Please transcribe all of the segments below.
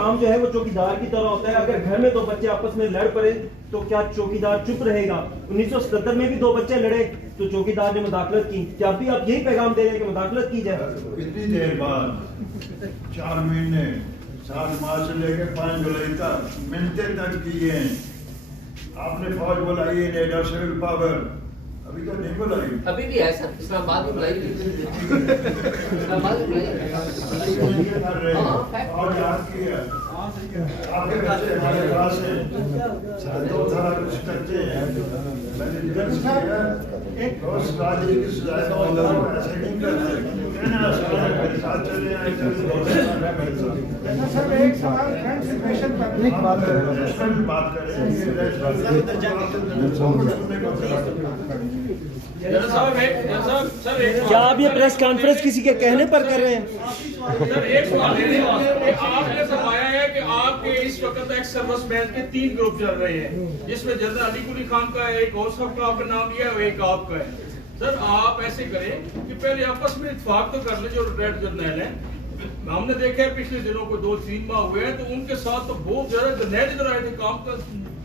काम जो है वो चौकीदार की तरह होता है। अगर घर में दो बच्चे आपस में लड़ पड़े तो क्या चौकीदार चुप रहेगा? 1977 में भी दो बच्चे लड़े तो चौकीदार ने मुदाखलत की। क्या अभी आप यही पैगाम दे रहे हैं कि मुदाखलत की जाए? कितनी देर बाद 4 महीने 7 मार्च से लेकर 5 जुलाई तक मिलते तक किए हैं। आपने फौज बुलाई है, नेडर सिविल पावर, अभी तो नहीं बुलाई। अभी भी है सर, इस्लामाबाद में बुलाई इस्लामाबाद में बुलाई। और आपकी है, आपके बच्चे हमारे पास हैं, 2 साल कुछ करते हैं। मैंने निधन किया एक दोस्त राजी की सजाए ऐसे नहीं करते। मेरे साथ चले आए सर एक सवाल फ्रेंड सिचुएशन पर बात करें। क्या आप ये प्रेस कॉन्फ्रेंस किसी के कहने पर कर रहे हैं? सर एक सवाल आपने फरमाया है कि आपके इस वक्त एक्स सर्विसमैन के 3 ग्रुप चल रहे हैं, जिसमें जनरल अली कुली खान का है, एक और सबका आपका नाम लिया है, एक आपका है। सर आप ऐसे करें कि पहले आपस में इत्तेफाक तो कर ले जो रिटायर्ड जर्नल है। हमने देखा है पिछले दिनों को 2-3 माह हुए हैं तो उनके साथ तो बहुत ज्यादा जर्नल इधर आए थे, काम का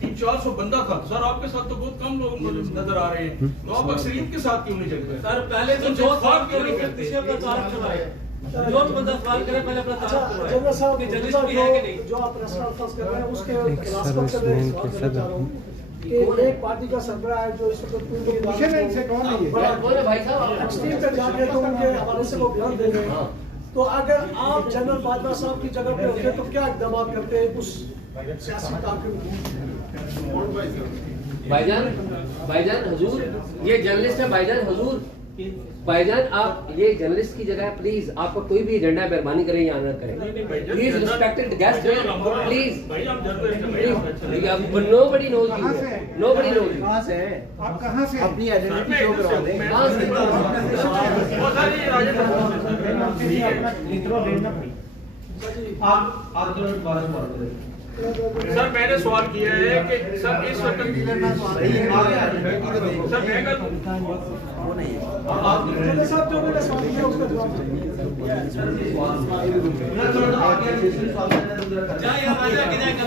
300-400 बंदा था। सर आपके साथ तो बहुत कम लोग नजर आ रहे हैं, तो आप अक्सरियत के साथ क्यों नहीं चलते? सर पहले तो जो बात क्यों नहीं करते, अपना तारक चलाए, जो बंदा सवाल करे पहले अपना तारक चलाए। जनरल साहब कि जर्नलिस्ट भी है कि नहीं? जो आप प्रेस कॉन्फ्रेंस कर रहे हैं उसके मुनासबत से मैं सवाल करना चाह रहा हूं कि एक पार्टी का सरबराह है जो इस वक्त पूरी पूछे नहीं से कौन नहीं है बोले भाई साहब एक्सट्रीम पे जाके तो उनके हवाले से वो बयान दे रहे हैं। तो अगर आप जनरल बाजवा साहब की जगह पे होते तो क्या इकदाम करते उस सियासी कारकुन? भाईजान हुजूर, ये जर्नलिस्ट है भाईजान हुजूर। भाईजान आप ये जर्नलिस्ट की जगह है, प्लीज आपका कोई भी एजेंडा है मेहरबानी करें या ना करें। Please respected guest please nobody knows nobody knows. कहां से आप? कहां से अपनी आइडेंटिटी शो करवा दें? कहां से? सर मैंने सवाल किया है कि सर इस वक्त सर मैं साहब जो मैंने सवाल किया उसका जवाब क्या यार राजा की जाएगा